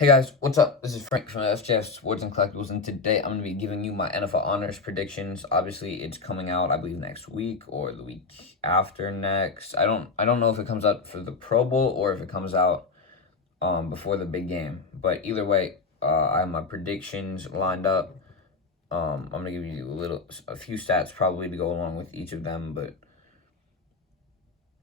Hey guys, what's up? This is Frank from SJF Sports and Collectibles, and today I'm going to be giving you my NFL honors predictions. Obviously, it's coming out, I believe, next week or the week after next. I don't know if it comes out for the Pro Bowl or if it comes out before the big game. But either way, I have my predictions lined up. I'm going to give you a few stats probably to go along with each of them, but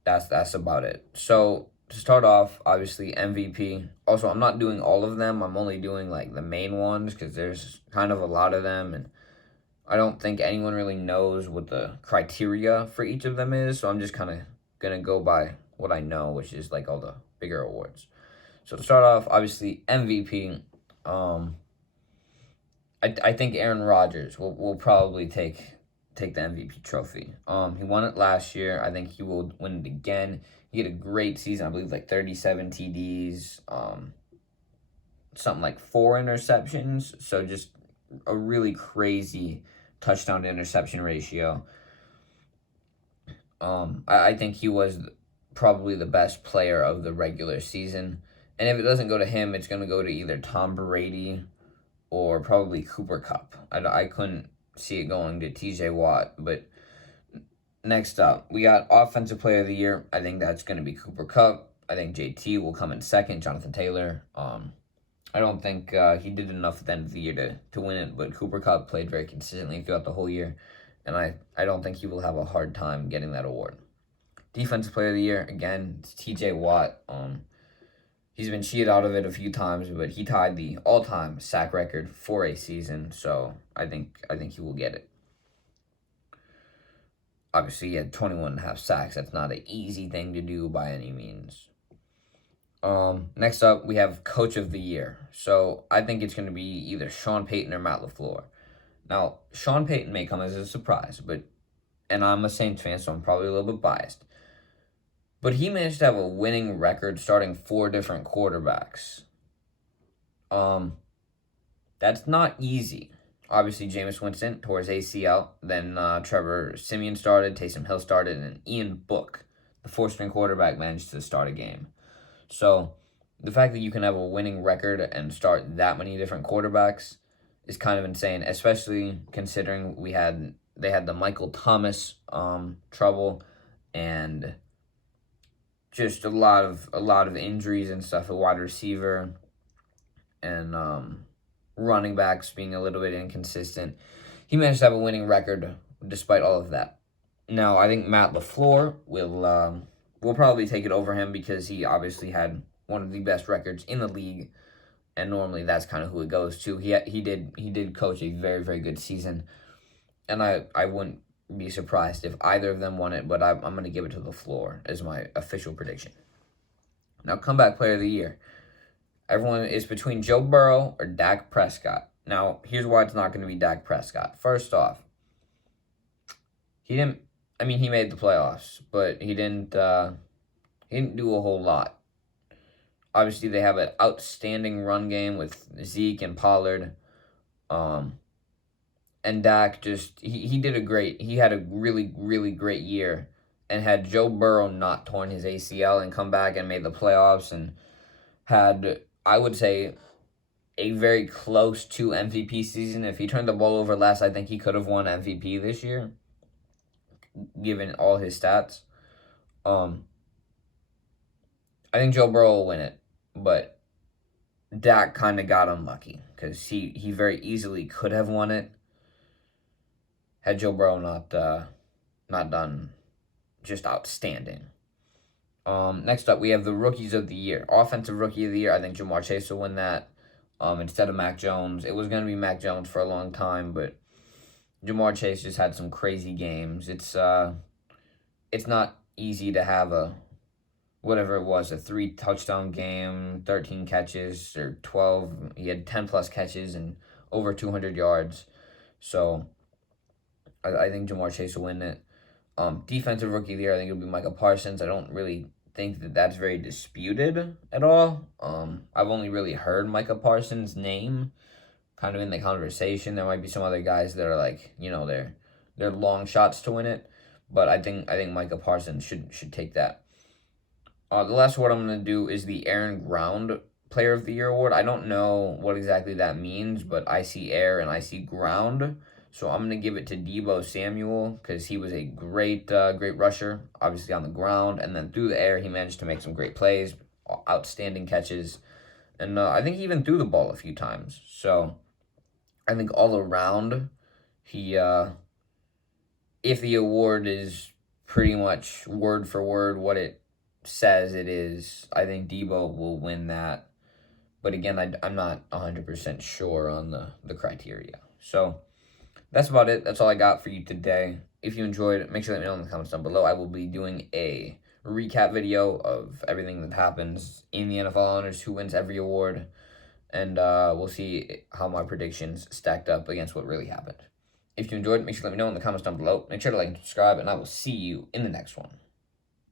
that's about it. So to start off, obviously MVP. Also, I'm not doing all of them. I'm only doing like the main ones because there's kind of a lot of them, and I don't think anyone really knows what the criteria for each of them is. So I'm just kind of gonna go by what I know, which is like all the bigger awards. So to start off, obviously MVP. I think Aaron Rodgers will probably take the MVP trophy. He won it last year. I think he will win it again. He had a great season. I believe like 37 TDs, something like 4 interceptions. So just a really crazy touchdown to interception ratio. I think he was probably the best player of the regular season. And if it doesn't go to him, it's going to go to either Tom Brady or probably Cooper Kupp. I couldn't see it going to TJ Watt. But next up, we got Offensive Player of the Year. I think that's going to be Cooper Kupp. I think JT will come in second, Jonathan Taylor. I don't think he did enough at the end of the year to win it, but Cooper Kupp played very consistently throughout the whole year, and I don't think he will have a hard time getting that award. Defensive Player of the Year, again, it's TJ Watt. He's been cheated out of it a few times, but he tied the all-time sack record for a season, so I think he will get it. Obviously, he had 21 and a half sacks. That's not an easy thing to do by any means. Next up, we have Coach of the Year. So I think it's going to be either Sean Payton or Matt LaFleur. Now, Sean Payton may come as a surprise, and I'm a Saints fan, so I'm probably a little bit biased. But he managed to have a winning record starting 4 different quarterbacks. That's not easy. Obviously, Jameis Winston tore his ACL. Then Trevor Siemian started, Taysom Hill started, and Ian Book, the 4th-string quarterback, managed to start a game. So the fact that you can have a winning record and start that many different quarterbacks is kind of insane, especially considering they had the Michael Thomas trouble and just a lot of injuries and stuff, a wide receiver and running backs being a little bit inconsistent. He managed to have a winning record despite all of that. Now, I think Matt LaFleur will probably take it over him because he obviously had one of the best records in the league, and normally that's kind of who it goes to. He did coach a very, very good season, and I wouldn't be surprised if either of them won it, but I'm going to give it to LaFleur as my official prediction. Now, comeback player of the year. Everyone is between Joe Burrow or Dak Prescott. Now, here's why it's not going to be Dak Prescott. First off, he made the playoffs, but he didn't do a whole lot. Obviously, they have an outstanding run game with Zeke and Pollard. And Dak he had a really, really great year. And had Joe Burrow not torn his ACL and come back and made the playoffs and had, I would say, a very close to MVP season. If he turned the ball over less, I think he could have won MVP this year, given all his stats. I think Joe Burrow will win it, but Dak kind of got unlucky because he very easily could have won it had Joe Burrow not done just outstanding. Next up, we have the Rookies of the Year. Offensive Rookie of the Year, I think Ja'Marr Chase will win that instead of Mac Jones. It was going to be Mac Jones for a long time, but Ja'Marr Chase just had some crazy games. It's not easy to have a 3-touchdown game, 13 catches, or 12. He had 10-plus catches and over 200 yards. So I think Ja'Marr Chase will win it. Defensive Rookie of the Year, I think it'll be Micah Parsons. I don't really think that that's very disputed at all. I've only really heard Micah Parsons' name kind of in the conversation. There might be some other guys that are like, they're long shots to win it, but I think Micah Parsons should take that. The last award I'm going to do is the Aaron Ground Player of the Year award. I don't know what exactly that means, but I see air and I see ground. So I'm going to give it to Deebo Samuel because he was a great rusher, obviously on the ground. And then through the air, he managed to make some great plays, outstanding catches. And I think he even threw the ball a few times. So I think all around, he, if the award is pretty much word for word what it says it is, I think Debo will win that. But again, I'm not 100% sure on the criteria. So that's about it. That's all I got for you today. If you enjoyed it, make sure to let me know in the comments down below. I will be doing a recap video of everything that happens in the NFL honors, who wins every award, and we'll see how my predictions stacked up against what really happened. If you enjoyed it, make sure to let me know in the comments down below. Make sure to like and subscribe, and I will see you in the next one.